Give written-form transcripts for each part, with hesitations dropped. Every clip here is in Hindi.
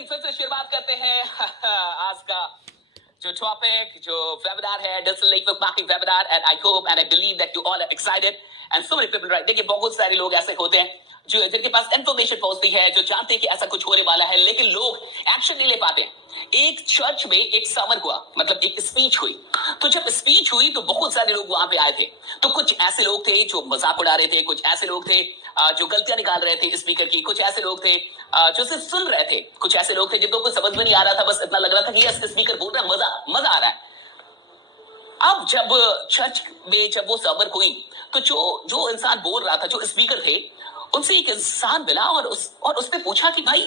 दिन फिर से शुरुआत करते हैं आज का जो टॉपिक जो वेबिनार है digital network marketing webinar and I hope and I believe that you all are excited and so many people right. देखिए बहुत सारे लोग ऐसे होते हैं जो जिनके पास इंफॉर्मेशन पहुंचती है, जो जानते हैं कि ऐसा कुछ होने वाला है, लेकिन लोग एक्शन नहीं ले पाते। एक चर्च में एक समर हुआ, मतलब एक स्पीच हुई। तो जब स्पीच हुई तो बहुत सारे लोग वहां पे आए थे। तो कुछ ऐसे लोग थे जो मजाक उड़ा रहे थे, कुछ ऐसे लोग थे जो गलतियां निकाल रहे थे स्पीकर की, कुछ ऐसे लोग थे जो सिर्फ सुन रहे थे, कुछ ऐसे लोग थे जिनको कुछ समझ में नहीं आ रहा था, बस इतना लग रहा था कि यस स्पीकर बोल रहा है, मजा आ रहा है। अब जब चर्च में जब वो समर हुई तो जो इंसान बोल रहा था, जो स्पीकर थे, उनसे एक इंसान मिला और उसने पूछा कि भाई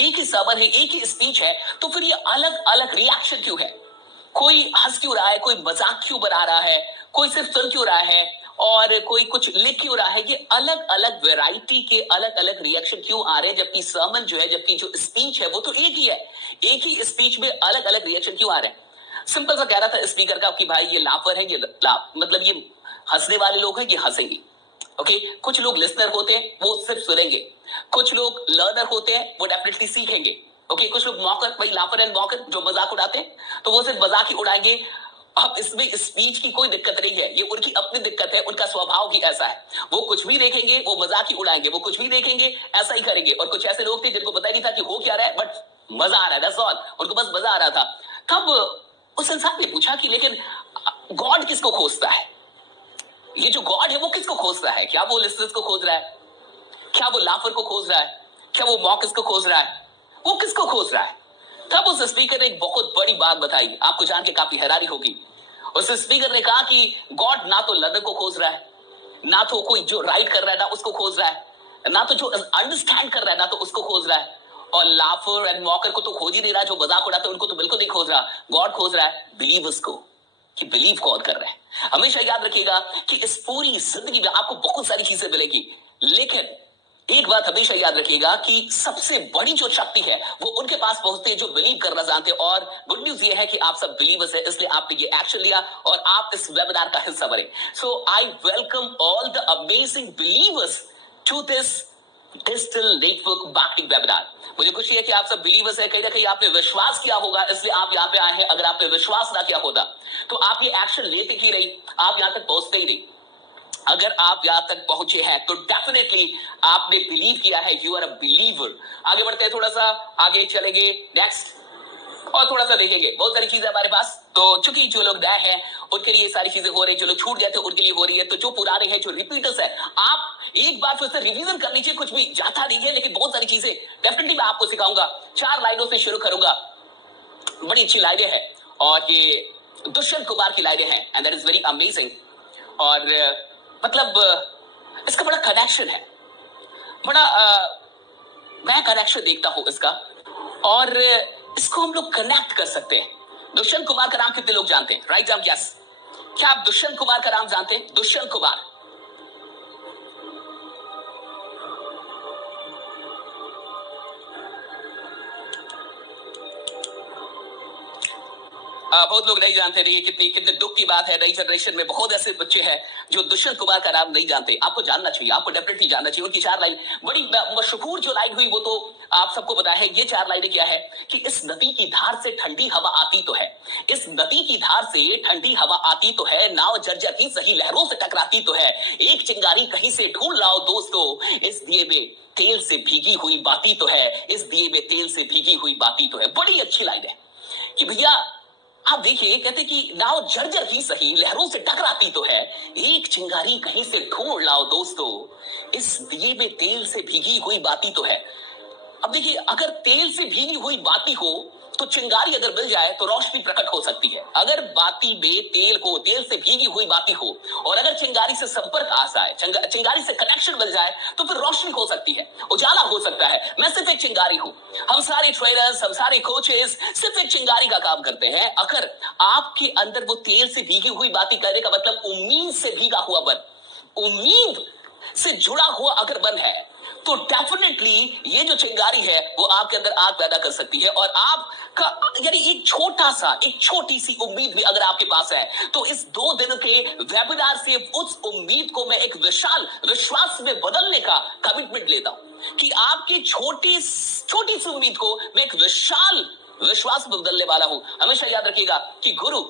एक ही समर है, एक ही स्पीच है, तो फिर ये अलग अलग रिएक्शन क्यों है? कोई हंस क्यों रहा है, कोई मजाक क्यों बना रहा है, कोई सिर्फ सुन क्यों रहा है और कोई कुछ लिख क्यों रहा है? ये अलग अलग वैरायटी के अलग अलग रिएक्शन क्यों आ रहे हैं? जबकि सर्मन जो है, जबकि जो स्पीच है वो तो एक ही है, एक ही स्पीच में अलग अलग रिएक्शन क्यों आ रहे हैं? सिंपल सा कह रहा था स्पीकर का कि भाई ये लाफर है, ये लाफ मतलब ये हंसने वाले लोग हैं, ये हंसेंगे। ओके, कुछ लोग लिसनर होते हैं, वो सिर्फ सुनेंगे। कुछ लोग लर्नर होते हैं, वो डेफिनेटली सीखेंगे। ओके, कुछ लोग मॉकर, भाई लाफर एंड मॉकर जो मजाक उड़ाते हैं, तो वो सिर्फ मजाक ही उड़ाएंगे। अब इसमें स्पीच की कोई दिक्कत नहीं है, ये उनकी अपनी दिक्कत है, उनका स्वभाव ही ऐसा है। वो कुछ भी देखेंगे वो मजाक ही उड़ाएंगे, वो कुछ भी देखेंगे ऐसा ही करेंगे। और कुछ ऐसे लोग थे जिनको पता नहीं था कि हो क्या रहा है, बट मजा आ रहा है, दैट्स ऑल, उनको बस मजा आ रहा था। तब उस इंसान ने पूछा कि लेकिन गॉड किसको खोजता है? ये जो गॉड है वो किसको खोज रहा है? क्या वो लिस्टर्स को खोज रहा है? क्या वो लाफर को खोज रहा है? क्या वो मॉकर्स को खोज रहा है? वो किसको खोज रहा है? तब उस स्पीकर ने एक बहुत बड़ी बात बताई, आपको जान के काफी हैरानी होगी। उस स्पीकर ने कहा कि गॉड ना तो लर्नर को खोज रहा है, ना तो कोई जो राइट कर रहा है ना उसको खोज रहा है, ना तो जो अंडरस्टैंड कर रहा है ना तो उसको खोज रहा है, और लाफर एंड मॉकर को तो खोज ही नहीं रहा, जो मजाक उड़ाते उनको तो बिल्कुल नहीं खोज रहा। गॉड खोज रहा है बिलीवर्स को, कि बिलीव कौन कर रहा है। हमेशा याद रखिएगा कि इस पूरी जिंदगी में आपको बहुत सारी चीजें मिलेगी, लेकिन एक बात हमेशा याद रखिएगा कि सबसे बड़ी जो शक्ति है वो उनके पास पहुंचती है जो बिलीव करना जानते हैं। और गुड न्यूज ये है कि आप सब बिलीवर्स हैं, इसलिए आपने ये एक्शन लिया और आप इस वेबिनार का हिस्सा बने। So I welcome all the amazing believers to this digital network marketing webinar. मुझे खुशी है कि आप सब बिलीवर्स हैं, कहीं ना कहीं आपने विश्वास किया होगा, इसलिए आप यहाँ पे आए हैं। अगर आपने विश्वास ना किया होता तो आप ये एक्शन लेते ही नहीं, आप यहाँ तक पहुंचते ही नहीं। अगर आप यहां तक पहुंचे हैं तो डेफिनेटली आपने बिलीव किया है, यू आर अ बिलीवर। आगे बढ़ते हैं, थोड़ा सा आगे चलेंगे, नेक्स्ट, और थोड़ा सा देखेंगे। बहुत सारी चीजें हमारे पास, तो चूंकि जो लोग नए हैं उनके लिए सारी चीजें हो रही है, जो लोग छूट गए थे उनके लिए हो रही है, तो जो पुराने हैं, जो रिपीटर्स है, आप एक बार फिर से रिवीजन कर लीजिए। कुछ भी जाता नहीं है, लेकिन बहुत सारी चीजें डेफिनेटली मैं आपको सिखाऊंगा। 4 लाइनों से शुरू करूंगा, बड़ी अच्छी लाइनें हैं और ये दुष्यंत कुमार की लाइनें हैं and that is very amazing. और मतलब इसका बड़ा कनेक्शन है, बड़ा मैं कनेक्शन देखता हूं इसका, और इसको हम लोग कनेक्ट कर सकते हैं। दुष्यंत कुमार का नाम कितने लोग जानते हैं? राइट नाम, यस। क्या आप दुष्यंत कुमार का नाम जानते हैं? दुष्यंत कुमार, बहुत लोग नहीं जानते। नहीं, कितने दुख की बात है। नई जनरेशन में बहुत ऐसे बच्चे हैं जो दुष्यंत कुमार का नाम नहीं जानते। आपको जानना चाहिए, आपको डेफिनेटली जानना चाहिए। उनकी 4 लाइन, बड़ी मशहूर जो लाइन हुई वो तो आप सबको पता है। ये 4 लाइनें क्या है कि इस नदी की धार से ठंडी हवा आती तो है, इस नदी की धार से ठंडी हवा आती तो है, नाव जर्जर की सही लहरों से टकराती तो है, एक चिंगारी कहीं से ढूंढ लाओ दोस्तों, इस दिए में तेल से भीगी हुई बाती तो है, इस दिए में तेल से भीगी हुई बाती तो है। बड़ी अच्छी लाइन है कि भैया आप देखिए, कहते कि नाव जर्जर ही सही लहरों से टकराती तो है, एक चिंगारी कहीं से ढूंढ लाओ दोस्तों, इस दिए में तेल से भीगी हुई बाती तो है। अब देखिए, अगर तेल से भीगी हुई बाती हो तो चिंगारी अगर मिल जाए तो रोशनी प्रकट हो सकती है। अगर बाती में तेल से भीगी हुई बाती हो और अगर चिंगारी से संपर्क आ जाए, चिंगारी से कनेक्शन मिल जाए, तो फिर रोशनी हो सकती है, उजाला हो सकता है। मैं सिर्फ एक चिंगारी हूं, हम सारे ट्रेनर्स, हम सारे कोचेस सिर्फ एक चिंगारी का काम करते हैं। अगर आपके अंदर वो तेल से भीगी हुई बाती करने का मतलब उम्मीद से भीगा हुआ मन, उम्मीद से जुड़ा हुआ अगर मन है, तो डेफिनेटली ये जो चिंगारी है वो आपके अंदर आग पैदा कर सकती है। और आपका यानी एक छोटी सी उम्मीद भी अगर आपके पास है, तो इस 2 दिन के वेबिनार से उस उम्मीद को मैं एक विशाल विश्वास में बदलने का कमिटमेंट लेता हूं कि आपकी छोटी सी उम्मीद को मैं एक विशाल विश्वास में बदलने वाला हूं। हमेशा याद रखिएगा कि गुरु,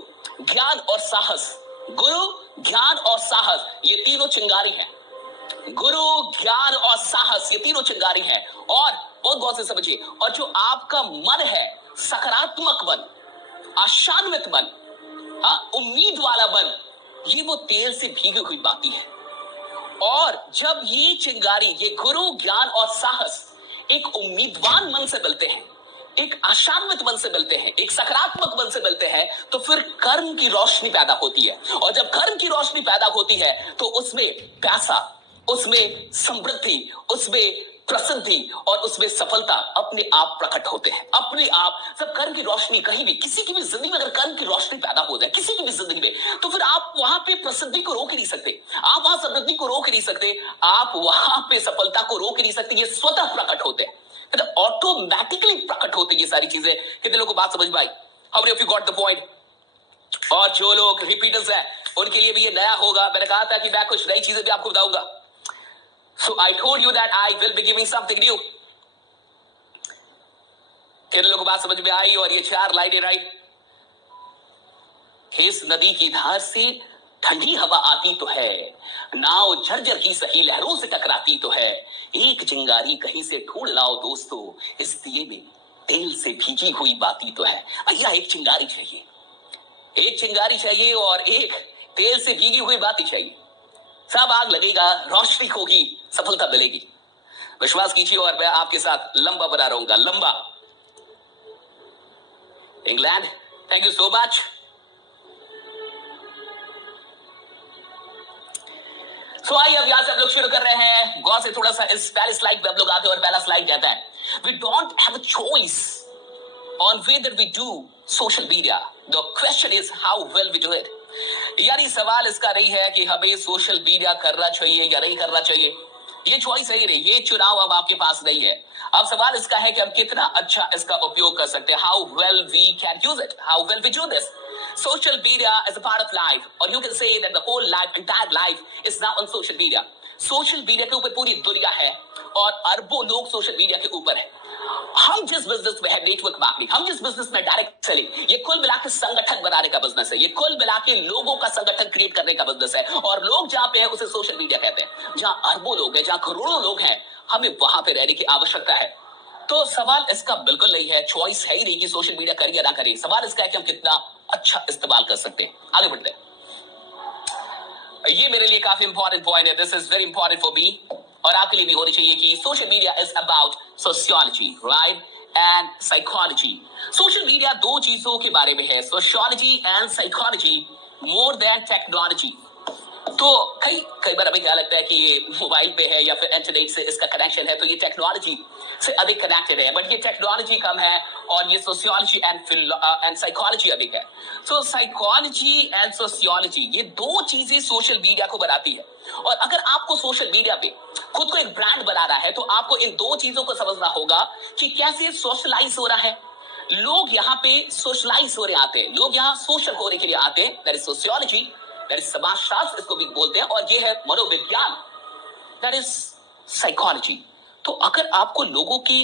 ज्ञान और साहस, गुरु, ज्ञान और साहस, ये तीनों चिंगारी हैं। गुरु, ज्ञान और साहस, ये तीनों चिंगारी हैं। और बहुत गौर से समझिए, और जो आपका मन है, सकारात्मक मन, आशान्वित मन, उम्मीद वाला मन, ये वो तेल से भीगी हुई बाती है। और जब ये चिंगारी, ये गुरु, ज्ञान और साहस एक उम्मीदवान मन से मिलते हैं, एक आशान्वित मन से मिलते हैं, एक सकारात्मक मन से मिलते हैं, तो फिर कर्म की रोशनी पैदा होती है। और जब कर्म की रोशनी पैदा होती है तो उसमें पैसा, उसमें समृद्धि, उसमें प्रसिद्धि और उसमें सफलता अपने आप प्रकट होते हैं, अपने आप। सब कर्म की रोशनी कहीं भी, किसी की भी जिंदगी में अगर कर्म की रोशनी पैदा हो जाए, किसी की भी जिंदगी में, तो फिर आप वहां पे प्रसिद्धि को रोक ही नहीं सकते, आप वहां समृद्धि को रोक ही नहीं सकते, आप वहां पे सफलता को रोक ही नहीं सकते। ये स्वतः प्रकट होते हैं, ऑटोमेटिकली प्रकट होती है ये सारी चीजें। कितने लोगों को बात समझ में आई? How many of you got the point? और जो लोग रिपीटर्स हैं उनके लिए भी ये नया होगा। मैंने कहा था कि मैं कुछ नई चीजें भी आपको बताऊंगा। So I told you that I will be giving something new. कितने लोगों को बात समझ में आई? और ये 4 लाइनें राइट। इस नदी की धार से ठंडी हवा आती तो है, नाव झरझर की सही लहरों से टकराती तो है, एक चिंगारी कहीं से ढूंढ लाओ दोस्तों, इस दिए में तेल से भीगी हुई बाती तो है। भैया एक चिंगारी चाहिए, एक चिंगारी चाहिए और एक तेल से भीगी हुई बाती चाहिए। सब आग लगेगा, रोशनी होगी, सफलता मिलेगी। विश्वास कीजिए और मैं आपके साथ लंबा बना रहूंगा, लंबा। England, thank you so much. So आइए अब यहां से हम लोग शुरू कर रहे हैं। गौर से थोड़ा सा इस पहले स्लाइड पे हम लोग आते हैं और पहला स्लाइड कहता है, we don't have a choice on whether we do social media, the question is how well we do it. यानी सवाल इसका नहीं है कि हमें सोशल मीडिया करना चाहिए या नहीं करना चाहिए, ये चॉइस है ही नहीं, ये चुनाव अब आपके पास नहीं है। अब सवाल इसका है कि हम कितना अच्छा इसका उपयोग कर सकते हैं, how well we can use it, how well we do this. Social media is a part of life, or you can say that the whole life, entire life is now on social media. Social media के ऊपर पूरी दुनिया है और अरबों लोग सोशल मीडिया के ऊपर है। हम जिस बिजनेस में है नेटवर्क मार्केटिंग, हम जिस बिजनेस में डायरेक्ट सेलिंग, ये कुल मिला के संगठन बनाने का बिजनेस है, ये कुल मिला के लोगों का संगठन क्रिएट करने का बिजनेस है। और लोग जहां पे है उसे सोशल मीडिया कहते हैं। जहां अरबों लोग हैं, जहां करोड़ों लोग हैं, हमें वहां पे रहने की आवश्यकता है। तो सवाल इसका बिल्कुल नहीं है, चॉइस है ही नहीं कि सोशल मीडिया करें या ना करें। सवाल इसका है कि हम कितना अच्छा इस्तेमाल कर सकते हैं। आगे बढ़ते हैं। ये मेरे लिए काफी इंपॉर्टेंट पॉइंट है, this is very important for me और आपके लिए भी होनी चाहिए कि social media is about sociology, right, and psychology. Social media दो चीजों के बारे में है, sociology and psychology, more than technology. तो कई बार हमें क्या लगता है कि ये मोबाइल पे है या फिर इंटरनेट से इसका कनेक्शन है, तो ये टेक्नोलॉजी से अधिक कनेक्टेड है, बट ये टेक्नोलॉजी कम है और ये सोशियोलॉजी एंड साइकोलॉजी अधिक है। सो साइकोलॉजी एंड सोशियोलॉजी, ये दो चीजें सोशल मीडिया को बनाती है। और अगर आपको सोशल मीडिया पे खुद को एक ब्रांड बनाना है, तो आपको इन दो चीजों को समझना होगा कि कैसे सोशलाइज हो रहा है। लोग यहाँ पे सोशलाइज हो रहे आते हैं, लोग यहाँ सोशल होने के लिए आते हैं, that is sociology, that is समाजशास्त्र इसको भी बोलते हैं, और ये है मनोविज्ञान, दैट इज साइकोलॉजी। तो अगर आपको लोगों की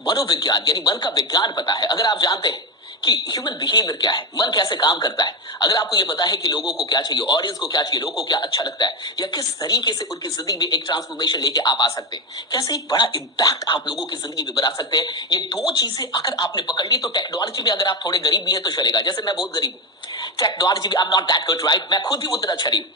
मनोविज्ञान यानी मन का विज्ञान पता है, अगर आप जानते हैं कि ह्यूमन बिहेवियर क्या है, मन कैसे काम करता है, अगर आपको ये पता है कि लोगों को क्या चाहिए, ऑडियंस को क्या चाहिए, लोगों को क्या अच्छा लगता है, या किस तरीके से उनकी जिंदगी में एक ट्रांसफॉर्मेशन लेके आप आ सकते हैं, कैसे एक बड़ा इंपैक्ट आप लोगों की जिंदगी में बना सकते हैं, ये दो चीजें अगर आपने पकड़ ली तो टेक्नोलॉजी में अगर आप थोड़े गरीब भी हैं तो चलेगा। जैसे मैं बहुत गरीब हूं, टेक्नोलॉजी में I am not that good, right, मैं खुद भी उतना अच्छा नहीं हूं,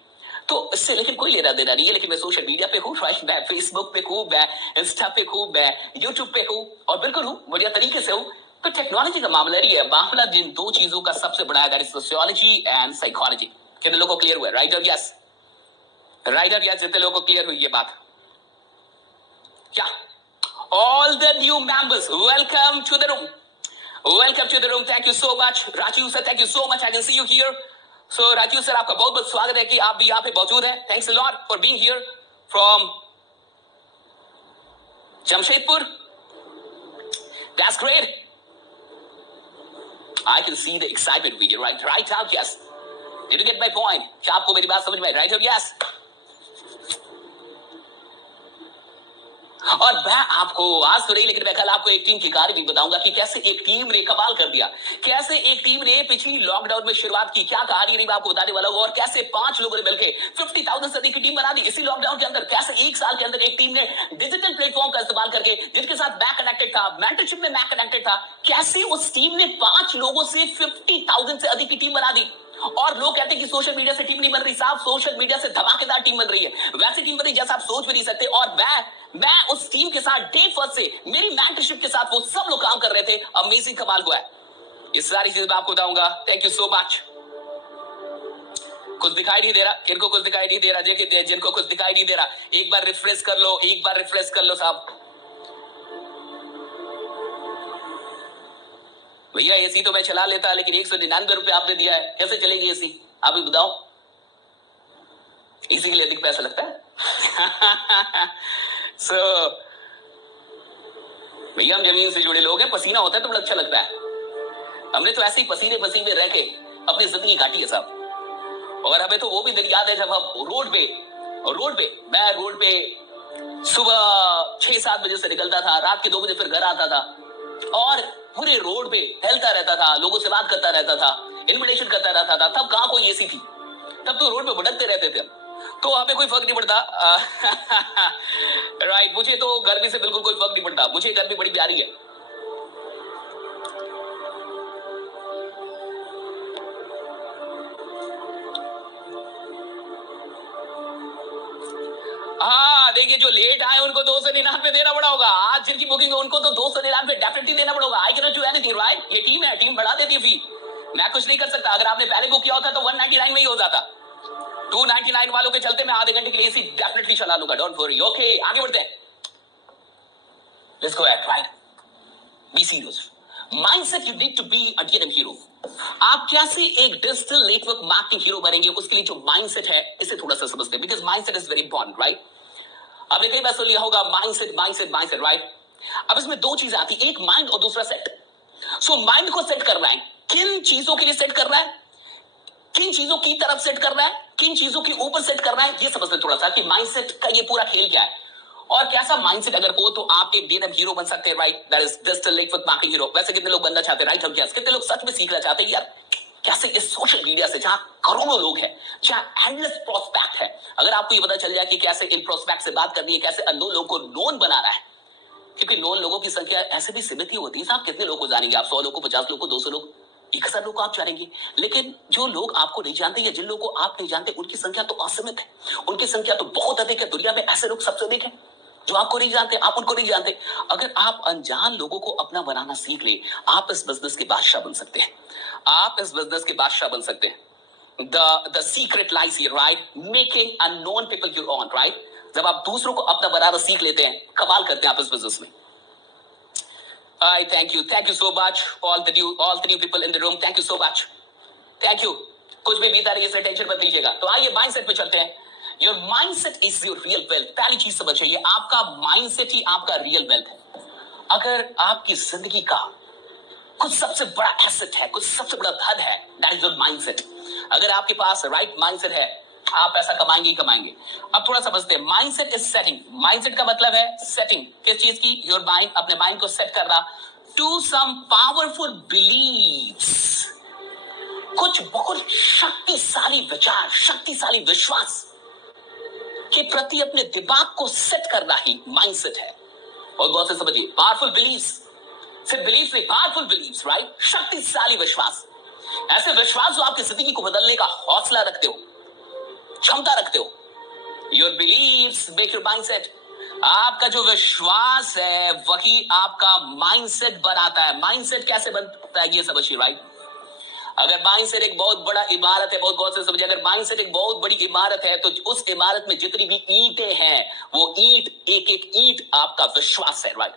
तो इससे लेकिन कोई लेना देना नहीं है। लेकिन मैं सोशल मीडिया पे हूँ, राइट, मैं फेसबुक पे हूँ, मैं इंस्टा पे हूँ, मैं यूट्यूब पे हूँ, और बिल्कुल हूँ, बढ़िया तरीके से हूँ। तो टेक्नोलॉजी का मामला नहीं है, मामला जिन दो चीजों का सबसे बड़ा है, that is sociology and psychology. कितने लोगों को क्लियर हुआ? राइट और यस, राइट और यस, जितने लोगों को क्लियर हुई ये बात क्या? All the new members, welcome to the room, welcome to the room, thank you so much. Rajeev sir, thank you so much, I can see you here. So Rajeev sir, आपका बहुत बहुत स्वागत है कि आप भी यहाँ पे मौजूद हैं। Thanks a lot for being here from Jamshedpur, that's great, I can see the excitement with you, right? Right out, yes. Did you get my point? क्या आपको मेरी बात समझ में आई? Right out, yes. और मैं आपको आज तो नहीं लेकिन मैं कल आपको एक टीम की कहानी भी बताऊंगा कि कैसे एक टीम ने कमाल कर दिया, कैसे एक टीम ने पिछली लॉकडाउन में शुरुआत की, क्या कहानी रही मैं आपको बताने वाला हूं, और कैसे 5 लोगों ने मिलकर 50,000 से अधिक की टीम बना दी इसी लॉकडाउन के अंदर। कैसे एक साल के अंदर एक टीम ने डिजिटल प्लेटफॉर्म का इस्तेमाल करके, जिनके साथ मैं कनेक्टेड था, मेंटरशिप में मैं कनेक्टेड था, कैसे उस टीम ने 5 लोगों से 50,000 से अधिक की टीम बना दी। और लोग कहते हैं कि सोशल मीडिया से टीम नहीं बन रही, साहब सोशल मीडिया से धमाकेदार टीम बन रही है, वैसी टीम बन रही जैसा आप सोच भी नहीं सकते। और मैं उस टीम के साथ डे फर्स्ट से मेरी मेंटरशिप के साथ वो सब लोग काम कर रहे थे। अमेजिंग कमाल हुआ है, ये सारी चीजें मैं आपको बताऊंगा। Thank you so much. कुछ दिखाई नहीं दे रहा, किनको कुछ दिखाई नहीं दे रहा, देखिए जिनको कुछ दिखाई नहीं दे रहा एक बार रिफ्रेश कर लो, एक बार रिफ्रेश कर लो साहब। भैया एसी तो मैं चला लेता, लेकिन 199 रुपए आपने दिया है, कैसे चलेगी एसी आप ही बताओ। एसी के लिए अधिक पैसा लगता है। सो भैया हम जमीन से जुड़े लोग हैं, पसीना होता है तो बड़ा अच्छा लगता है। हमने तो ऐसे ही पसीने पसीने रह के अपनी जिंदगी काटी है साहब। और हमें तो वो भी दिन याद है जब हम रोड पे मैं रोड पे सुबह 6-7 बजे से निकलता था, रात के 2 बजे फिर घर आता था, और पूरे रोड पे टहलता रहता था, लोगों से बात करता रहता था, इन्विटेशन करता रहता था। तब कहां कोई एसी थी, तब तो रोड पे भटकते रहते थे, तो हमें कोई फर्क नहीं पड़ता। राइट, मुझे तो गर्मी से बिल्कुल कोई फर्क नहीं पड़ता, मुझे गर्मी बड़ी प्यारी है। हाँ देखिए, जो लेट आए उनको 299 देना पड़ा होगा, आज जिनकी बुकिंग है उनको तो 299 डेफिनेटली देना पड़ा होगा। I can not do anything, right? ये टीम है, टीम बढ़ा देती है फी, मैं कुछ नहीं कर सकता। अगर आपने पहले बुक किया होता तो 199 में ही हो जाता। 299 वालों के चलते मैं आधे घंटे के लिए इसी डेफिनेटली चला लूंगा, डोंट वरी। ओके आगे बढ़ते हैं, let's go at, right? Be serious, mindset you need to be a DNM hero. आप कैसे एक डिजिटल नेटवर्क मार्केटिंग हीरो बनेंगे, उसके लिए जो माइंडसेट है इसे थोड़ा सा समझते हैं, because mindset is very important, right? आपने कई बार सुन लिया होगा माइंडसेट, राइट? अब इसमें 2 चीजें आती, एक माइंड और दूसरा सेट। सो माइंड को सेट करना है, किन चीजों के लिए सेट करना है, किन चीजों की तरफ सेट करना है, किन चीजों के ऊपर सेट करना है, ये समझते थोड़ा सा कि माइंडसेट का ये पूरा खेल क्या है। और कैसा माइंडसेट अगर हो तो आप एक डीएनएम हीरो बन सकते हैं, right? That is digital network marketing hero. वैसे कितने लोग बनना चाहते हैं, राइट? हम क्या, कितने लोग सच में सीखना चाहते हैं यार कैसे इस सोशल मीडिया से, जहां करोड़ों लोग हैं, जहां एंडलेस प्रोस्पेक्ट है, अगर आपको ये पता चल जाए कि कैसे इन प्रोस्पेक्ट से बात करनी है, कैसे अननोन लोगों को नोन बनाना है, क्योंकि नोन लोगों की संख्या ऐसे भी सीमित ही होती है साहब। कितने लोग को जानेंगे आप? 100 लोग को, 50 लोग को, 200 लोग, 1000 लोग को आप जानेंगे, लेकिन जो लोग आपको नहीं जानते या जिन लोगों को आप नहीं जानते उनकी संख्या तो असीमित है, उनकी संख्या तो बहुत अधिक है। दुनिया में ऐसे लोग सबसे अधिक है जो आपको नहीं जानते, आप उनको नहीं जानते। अगर आप अनजान लोगों को अपना बनाना सीख ले, आप इस बिजनेस के बादशाह बन सकते हैं, आप इस बिजनेस के बादशाह बन सकते हैं। The secret lies here, right? Making unknown people your own, right? जब आप दूसरों को अपना बनाना सीख लेते हैं, कमाल करते हैं आप इस बिजनेस में। I thank you so much, all the new people in the room. Thank you so much, thank you. कुछ भी बीता रही है, टेंशन मत लीजिएगा। तो आइए माइंडसेट पे चलते हैं। Your mindset is your real wealth. पहली चीज समझिए, ये आपका माइंडसेट ही आपका रियल वेल्थ है। अगर आपकी जिंदगी का कुछ सबसे बड़ा एसेट है, कुछ सबसे बड़ा धन है, दैट इज योर माइंडसेट। अगर आपके पास राइट माइंडसेट है, आप पैसा कमाएंगे ही कमाएंगे। अब थोड़ा समझते हैं, माइंडसेट इज सेटिंग। माइंडसेट का मतलब है सेटिंग, किस चीज की? योर माइंड, अपने माइंड को सेट करना टू सम पावरफुल बिलीव्स, कुछ बहुत शक्तिशाली विचार, शक्तिशाली विश्वास के प्रति अपने दिमाग को सेट करना ही माइंडसेट है। और बहुत से समझिए, पावरफुल बिलीव्स, सिर्फ बिलीव्स नहीं, पावरफुल बिलीव्स, राइट? शक्तिशाली विश्वास, ऐसे विश्वास जो आपकी जिंदगी को बदलने का हौसला रखते हो, क्षमता रखते हो। Your beliefs make your mindset. आपका जो विश्वास है वही आपका माइंडसेट बनाता है। माइंडसेट कैसे बनता है ये समझिए, राइट? अगर माइंडसेट एक बहुत बड़ा इमारत है, बहुत गौर से समझिए, अगर माइंडसेट एक बहुत बड़ी इमारत है तो उस इमारत में जितनी भी ईंटें हैं, वो ईंट, एक एक ईंट आपका विश्वास है, राइट?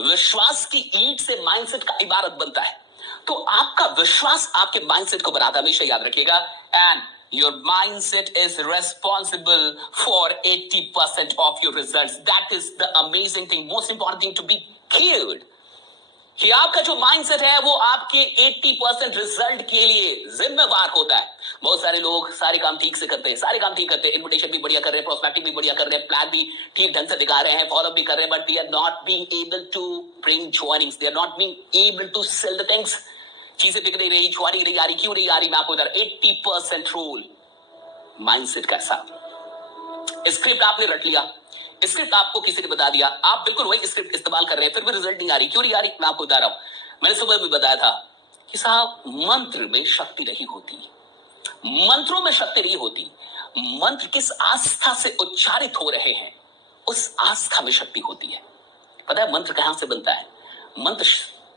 विश्वास की ईंट से माइंडसेट का इमारत बनता है। तो आपका विश्वास आपके माइंडसेट को बनाता है, हमेशा याद रखिएगा। And your mindset is responsible for 80% of your results. That is the amazing thing, most important thing to be clear. कि आपका जो माइंडसेट है वो आपके 80% रिजल्ट के लिए जिम्मेवार होता है। बहुत सारे लोग सारे काम ठीक से करते हैं, सारे काम ठीक करते हैं, इन्विटेशन भी बढ़िया कर रहे हैं, प्रोस्पेक्टिंग भी बढ़िया कर रहे हैं, प्लान भी ठीक ढंग से दिखा रहे हैं, फॉलो भी कर रहे हैं, but they are not being able to bring joinings, they are not being able to sell the things. चीजें बिक नहीं रही, ज्वाइनिंग नहीं आ रही, क्यों नहीं आ रही? मैं आपको बता रहा हूं, 80% रूल माइंडसेट का साथ। स्क्रिप्ट आपने रट लिया, स्क्रिप्ट आपको किसी ने बता दिया, आप बिल्कुल वही स्क्रिप्ट इस्तेमाल कर रहे हैं, फिर भी रिजल्ट नहीं आ रही, क्यों नहीं आ रही? मैं आपको बता रहा हूं, मैंने सुबह भी बताया था कि साहब मंत्र में शक्ति नहीं होती, मंत्रों में शक्ति नहीं होती, मंत्र किस आस्था से उच्चारित हो रहे हैं उस आस्था में शक्ति होती है। पता है मंत्र कहां से बनता है?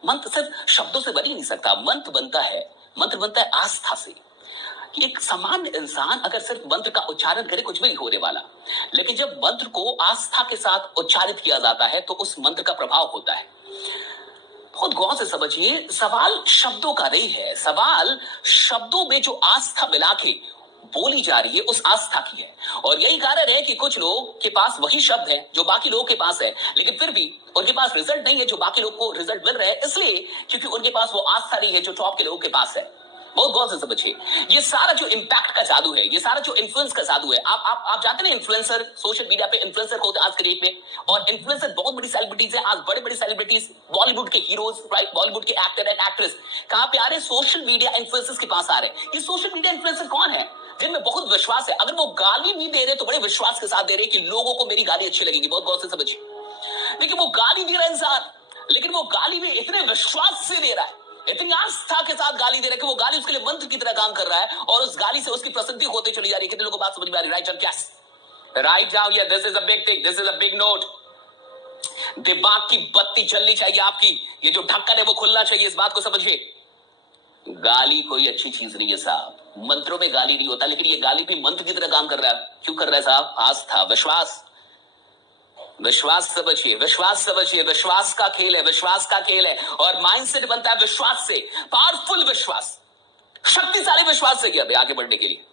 मंत्र सिर्फ शब्दों से बन ही नहीं सकता, मंत्र बनता है आस्था से। एक सामान्य इंसान अगर सिर्फ मंत्र का उच्चारण करे कुछ भी नहीं होने वाला, लेकिन जब मंत्र को आस्था के साथ उच्चारित किया जाता है तो उस मंत्र का प्रभाव होता है। बहुत गौर से समझिए, सवाल शब्दों का नहीं है, सवाल शब्दों में जो आस्था मिला के बोली जा रही है उस आस्था की है। और यही कारण है कि कुछ लोग के पास वही शब्द है जो बाकी लोगों के पास है, लेकिन फिर भी उनके पास रिजल्ट नहीं है जो बाकी लोग को रिजल्ट मिल रहा है, इसलिए क्योंकि उनके पास वो आस्था नहीं है जो टॉप के लोगों के पास है। बहुत गौर से समझिए, ये सारा जो इम्पैक्ट का जादू है, ये सारा जो इन्फ्लुएंस का जादू है। आप जानते हैं इन्फ्लुएंसर, सोशल मीडिया पे इन्फ्लुएंसर होते हैं आज के डेट में, और इन्फ्लुएंसर बहुत बड़ी सेलिब्रिटीज है आज, बड़े बड़े सेलिब्रिटीज, बॉलीवुड के हीरोज, राइट, बॉलीवुड के एक्टर एंड एक्ट्रेस कहां पे आ रहे हैं? सोशल मीडिया इन्फ्लुएंसर्स के पास आ रहे हैं। ये सोशल मीडिया इन्फ्लुएंसर कौन है? जिनमें बहुत विश्वास है, अगर वो गाली भी दे रहे तो बड़े विश्वास के साथ दे रहे कि लोगों को मेरी गाली अच्छी लगेगी। बहुत गौर से समझिए, देखिए वो गाली दे रहा है इंसान, लेकिन वो गाली भी इतने विश्वास से दे रहा है, इतनी आस्था के साथ गाली दे रहा है कि वो गाली उसके लिए मंत्र की तरह काम कर रहा है, और उस गाली से उसकी प्रसिद्धि होती चली जा रही है। कितने लोगों को बात समझ में आ रही है? राइट और कैस राइट जाओ, या this is a big thing, this is a big note. दिमाग की बत्ती चलनी चाहिए आपकी, ये जो ढक्कन है वो खुलना चाहिए, इस बात को समझिए। गाली कोई अच्छी चीज नहीं है साहब, मंत्रों में गाली नहीं होता, लेकिन ये गाली भी मंत्र की तरह काम कर रहा है। क्यों कर रहा है साहब? आस्था, विश्वास। विश्वास समझिए, विश्वास समझिए, विश्वास का खेल है, विश्वास का खेल है, और माइंडसेट बनता है विश्वास से, पावरफुल विश्वास, शक्तिशाली विश्वास से किया आगे बढ़ने के लिए।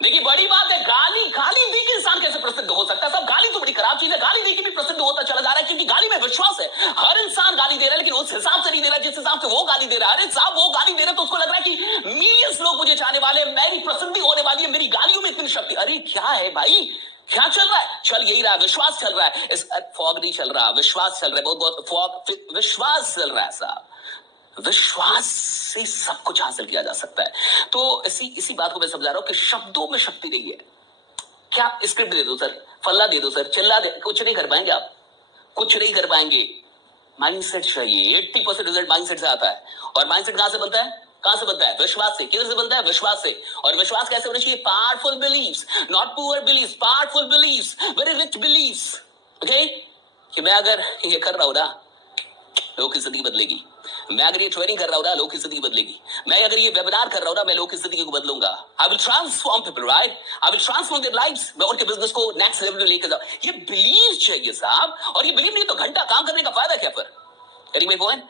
देखिए बड़ी बात है, गाली दी के इंसान कैसे प्रसिद्ध हो सकता है? सब गाली तो बड़ी खराब चीज है, गाली दी के भी प्रसिद्ध होता चला जा रहा है, क्योंकि गाली में विश्वास है। हर इंसान गाली दे रहा है, लेकिन उस हिसाब से नहीं दे रहा जिस हिसाब से वो गाली दे रहा है। अरे साहब वो गाली दे रहा है तो उसको लग रहा है कि मिलियंस लोग मुझे चाहने वाले, मेरी प्रसिद्धि होने वाली है, मेरी गालियों में इतनी शक्ति। अरे क्या है भाई, क्या चल रहा है? चल यही रहा, विश्वास चल रहा है, इस फॉग नहीं चल रहा, विश्वास चल रहा है, बहुत फॉग, विश्वास चल रहा है साहब। विश्वास से सब कुछ हासिल किया जा सकता है। तो इसी बात को मैं समझा रहा हूं कि शब्दों में शक्ति नहीं है। क्या स्क्रिप्ट दे दो सर, फल्ला दे दो सर, चिल्ला दे, कुछ नहीं कर पाएंगे आप, कुछ नहीं कर पाएंगे। माइंडसेट चाहिए, 80% रिजल्ट माइंडसेट से आता है। और माइंडसेट कहां से बनता है? कहां से बनता है? विश्वास से। किधर से बनता है? विश्वास से। और विश्वास कैसे होना चाहिए? Powerful beliefs, not poor beliefs, powerful beliefs, very rich beliefs. Okay, कि मैं अगर ये कर रहा हूं ना, लोगों की जिंदगी बदलेगी। मैं अगर ये ट्रेनिंग कर रहा हूं ना, लोगों की जिंदगी बदलेगी। मैं अगर ये वेबिनार कर रहा हूं ना, मैं लोगों की जिंदगी को बदलूंगा। I will transform people, right, I will transform their lives. मैं उनके बिजनेस को नेक्स्ट लेवल पे लेकर जाऊं। ये बिलीव चाहिए साहब, और ये बिलीव नहीं तो घंटा काम करने का फायदा क्या? फिर कैरी माय पॉइंट?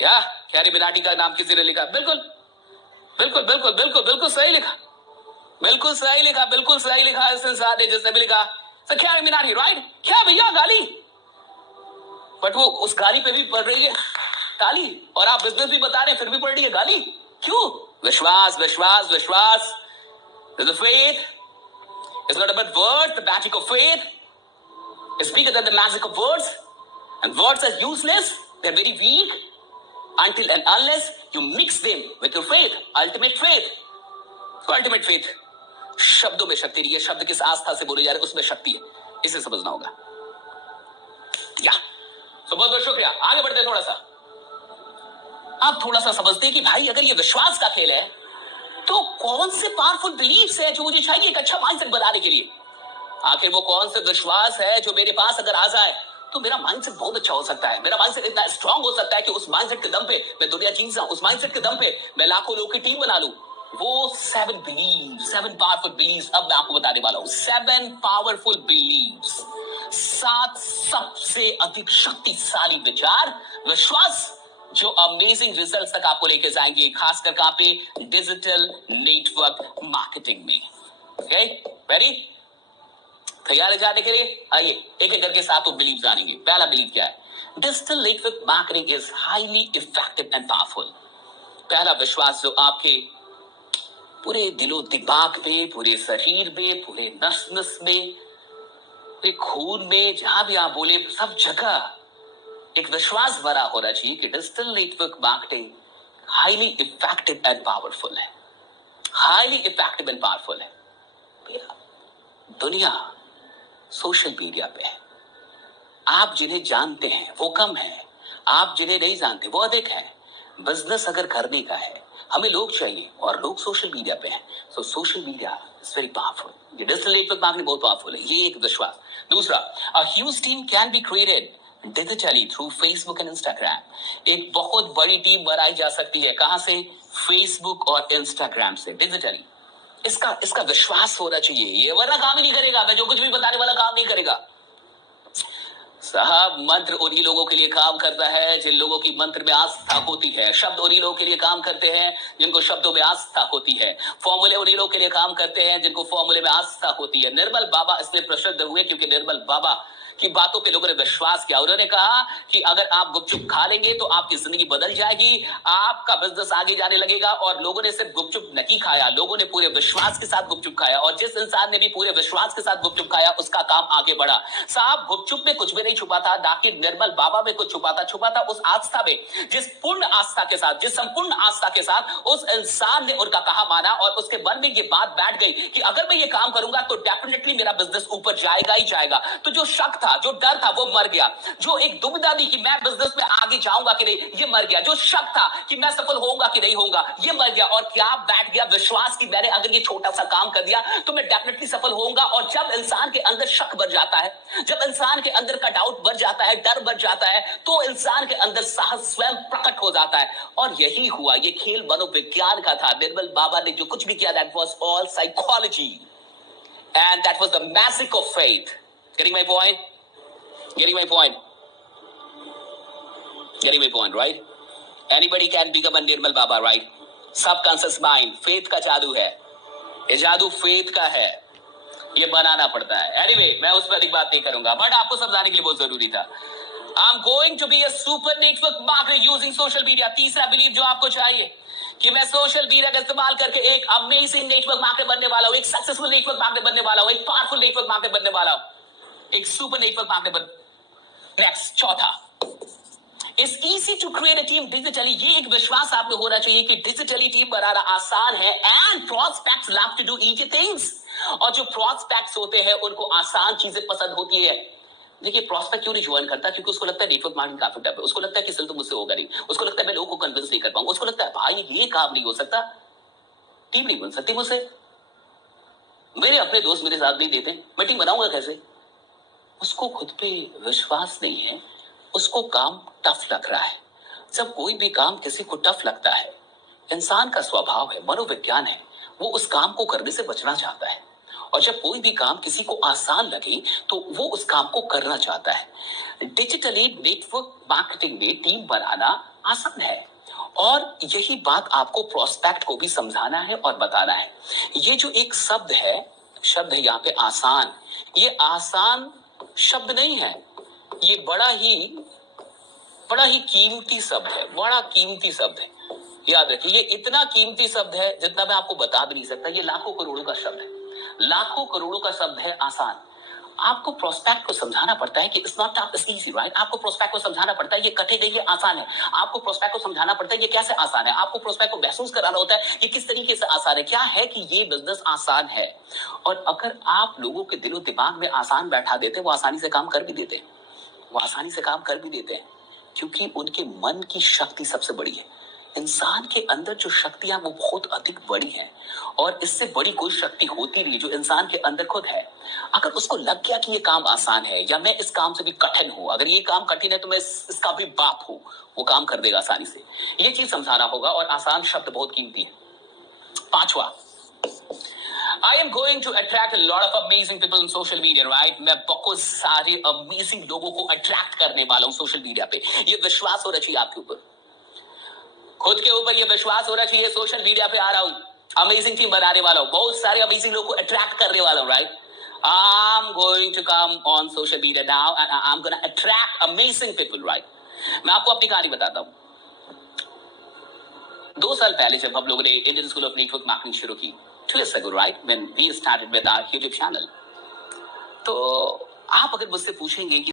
या कैरी मिनाटी का नाम किसी ने लिखा, बिल्कुल बिल्कुल बिल्कुल बिल्कुल बिल्कुल सही लिखा, बिल्कुल सही लिखा, बिल्कुल सही लिखा इस इंसान ने जिसने भी लिखा। Sir carry Minati, right? क्या भैया गाली, बट वो उस गाली पे भी पड़ रही है गाली, और आप बिजनेस भी बता रहे हैं फिर भी पड़ रही है गाली। क्यों? विश्वास, विश्वास, विश्वास। The faith is not about words. The magic of faith is bigger than the magic of words. And words are useless. They're very weak until and unless you mix them with your faith. Ultimate faith. So ultimate faith. शब्दों में शक्ति नहीं है, शब्द किस आस्था से बोले जा रहे हैं उसमें शक्ति है, इसे समझना होगा। या तो बहुत बहुत शुक्रिया। आगे बढ़ते थोड़ा सा, आप थोड़ा सा समझते हैं कि भाई अगर ये विश्वास का खेल है तो कौन से पावरफुल बिलीफ्स है जो मुझे चाहिए एक अच्छा माइंडसेट बनाने के लिए? आखिर वो कौन से विश्वास है जो मेरे पास अगर आ जाए तो मेरा माइंडसेट बहुत अच्छा हो सकता है, मेरा माइंडसेट इतना स्ट्रांग हो सकता है कि उस माइंडसेट के दम पे मैं दुनिया जीत जाऊं, उस माइंडसेट के दम पे मैं लाखों लोगों की टीम बना लूं। वो 7 पावरफुल बिलीव्स अब मैं आपको बताने वाला हूं। 7 पावरफुल बिलीव्स, 7 सबसे अधिक शक्तिशाली विचार, विश्वास जो अमेजिंग रिजल्ट्स तक आपको लेके जाएंगे, खासकर कहां पे? डिजिटल नेटवर्क मार्केटिंग में। Okay, ready? तैयार है जानने के लिए? आइए एक एक करके सातों बिलीव जानेंगे। पहला बिलीव क्या है? Digital network marketing is highly effective and powerful. पहला विश्वास जो आपके पूरे दिलो दिमाग पे, पूरे शरीर में, पूरे नस नस में, पूरे खून में, जहां भी आप बोले सब जगह एक विश्वास भरा होना चाहिए कि digital network marketing highly effective and powerful है। हाईली इफेक्टिव एंड पावरफुल है। दुनिया सोशल मीडिया पे है। आप जिन्हें जानते हैं वो कम है, आप जिन्हें नहीं जानते वो अधिक है। बिजनेस अगर करने का है, हमें लोग चाहिए और लोग सोशल मीडिया पे हैं। So social media is very powerful. ये डिजिटल नेटवर्क मार्केटिंग बहुत पावरफुल है, ये एक विश्वास। दूसरा, a huge team can be created digitally through Facebook and Instagram. एक बहुत बड़ी टीम बनाई जा सकती है। कहां से? फेसबुक और इंस्टाग्राम से, डिजिटली। इसका विश्वास होना चाहिए। ये वरना काम ही नहीं करेगा। मैं जो कुछ भी बताने वाला काम नहीं करेगा साहब। मंत्र उन्हीं लोगों के लिए काम करता है जिन लोगों की मंत्र में आस्था होती है। शब्द उन्हीं लोगों के लिए काम करते हैं जिनको शब्दों में आस्था होती है। फॉर्मूले उन्हीं लोगों के लिए काम करते हैं जिनको फॉर्मूले में आस्था होती है। निर्मल बाबा इसलिए प्रसिद्ध हुए क्योंकि निर्मल बाबा की बातों पे लोगों ने विश्वास किया। उन्होंने कहा कि अगर आप गुपचुप खा लेंगे तो आपकी जिंदगी बदल जाएगी, आपका बिजनेस आगे जाने लगेगा। और लोगों ने सिर्फ गुपचुप नहीं खाया, लोगों ने पूरे विश्वास के साथ गुपचुप खाया। और जिस इंसान ने भी पूरे विश्वास के साथ गुपचुप खाया उसका काम आगे बढ़ा। साहब गुपचुप में कुछ भी नहीं छुपा था, ना कि निर्मल बाबा में कुछ छुपा था उस आस्था में। जिस पूर्ण आस्था के साथ, जिस संपूर्ण आस्था के साथ उस इंसान ने उनका कहा माना और उसके मन में ये बात बैठ गई कि अगर मैं ये काम करूंगा तो डेफिनेटली मेरा बिजनेस ऊपर जाएगा ही जाएगा। तो जो शक था, जो डर था, वो मर गया। जो एक दुविधा थी कि मैं बिजनेस में आगे जाऊंगा कि नहीं, ये मर गया। जो शक था कि मैं सफल होऊंगा कि नहीं होऊंगा, ये मर गया। और क्या बैठ गया? विश्वास कि मैंने अगर ये छोटा सा काम कर दिया तो मैं डेफिनेटली सफल होऊंगा। और जब इंसान के अंदर शक बढ़ जाता है, जब इंसान के अंदर का डाउट बढ़ जाता है, डर बढ़ जाता है, तो इंसान के अंदर साहस स्वयं प्रकट हो जाता है। और यही हुआ। ये खेल मनोविज्ञान का था। निर्मल बाबा ने जो कुछ भी किया, that was all psychology and that was the magic of faith. Getting my point? Getting my point? Getting my point, right? Anybody can become a Nirmal Baba, right? Subconscious mind, faith का जादू है। ये जादू faith का है, ये बनाना पड़ता है। Anyway, मैं उस पर अधिक बात नहीं करूंगा, बट आपको समझाने के लिए बहुत जरूरी था। I'm going to be a super network marketer using social media। तीसरा बिलीव जो आपको चाहिए कि मैं सोशल मीडिया का इस्तेमाल करके एक अमेजिंग नेटवर्क मार्केटर बनने वाला हूँ, एक सक्सेसफुल नेटवर्क मार्केटर बनने वाला हूँ, एक पावरफुल नेटवर्क मार्केटर बनने वाला हूँ, एक सुपर नेटवर्क मार्केटर। नेक्स्ट, चौथा, it's easy to create a team digitally. ये एक विश्वास आप में होना चाहिए कि डिजिटली टीम बनाना आसान है। And prospects love to do easy things. और जो प्रोस्पेक्ट्स होते हैं उनको आसान चीजें पसंद होती है। देखिए, प्रोस्पेक्ट क्यों नहीं ज्वाइन करता? क्योंकि उसको लगता है नेटवर्क मार्केटिंग काफी टफ है। उसको लगता है कि सिर्फ तो मुझसे होगा नहीं। उसको लगता है मैं लोगों को कन्विंस नहीं कर पाऊंगा। उसको लगता है भाई ये काम नहीं हो सकता, टीम नहीं बन सकती मुझसे, मेरे अपने दोस्त मेरे साथ नहीं देते, मैं टीम बनाऊंगा कैसे? उसको खुद पे विश्वास नहीं है, उसको काम टफ लग रहा है। जब कोई भी काम किसी को टफ लगता है, इंसान का स्वभाव है, मनोविज्ञान है, वो उस काम को करने से बचना चाहता है। और जब कोई भी काम किसी को आसान लगे तो वो उस काम को करना चाहता है। डिजिटली नेटवर्क मार्केटिंग में टीम बनाना आसान है। और यही बात आपको प्रोस्पेक्ट को भी समझाना है और बताना है। ये जो एक शब्द है यहाँ पे आसान, ये आसान शब्द नहीं है, ये बड़ा ही कीमती शब्द है, बड़ा कीमती शब्द है। याद रखिए, ये इतना कीमती शब्द है जितना मैं आपको बता भी नहीं सकता। ये लाखों करोड़ों का शब्द है, लाखों करोड़ों का शब्द है आसान। आपको प्रोस्पेक्ट को समझाना पड़ता है कि it's not tough, it's easy, right? आपको प्रोस्पेक्ट को समझाना पड़ता है ये कटे गए, ये आसान है। आपको प्रोस्पेक्ट को समझाना पड़ता है ये कैसे आसान है। आपको प्रोस्पेक्ट को महसूस कराना होता है ये किस तरीके से आसान है। क्या है कि ये बिजनेस आसान है। और अगर आप लोगों के दिलो दिमाग में आसान बैठा देते, वो आसानी से काम कर भी देते हैं, वो आसानी से काम कर भी देते हैं, क्योंकि उनके मन की शक्ति सबसे बड़ी है। इंसान के अंदर जो शक्तियां वो बहुत अधिक बड़ी हैं, और इससे बड़ी कोई शक्ति होती नहीं जो इंसान के अंदर खुद है। अगर उसको लग गया कि ये काम आसान है या मैं इस काम से भी कठिन हूं, अगर ये काम कठिन है तो मैं इसका भी बाप हूं, वो काम कर देगा आसानी से। ये चीज समझाना होगा। और आसान शब्द बहुत कीमती है। पांचवा, I am going to attract a lot of amazing people on social media, right? मैं बहुत सारे amazing लोगों को attract करने वाला हूँ सोशल मीडिया पे। ये विश्वास होना चाहिए आपके ऊपर, खुद के ऊपर ये विश्वास होना चाहिए। सोशल मीडिया पे आ रहा हूँ, अमेजिंग टीम बनाने वाला हूँ, बहुत सारे अमेजिंग लोगों को अट्रैक्ट करने वाला हूँ, right? I'm going to come on social media now and I'm going to attract amazing people, right? मैं आपको अपनी कहानी बताता हूँ। 2 साल पहले जब हम लोगों ने Indian school of network marketing शुरू की, 2 years ago, right, when we started with our YouTube channel, तो आप अगर मुझसे पूछेंगे कि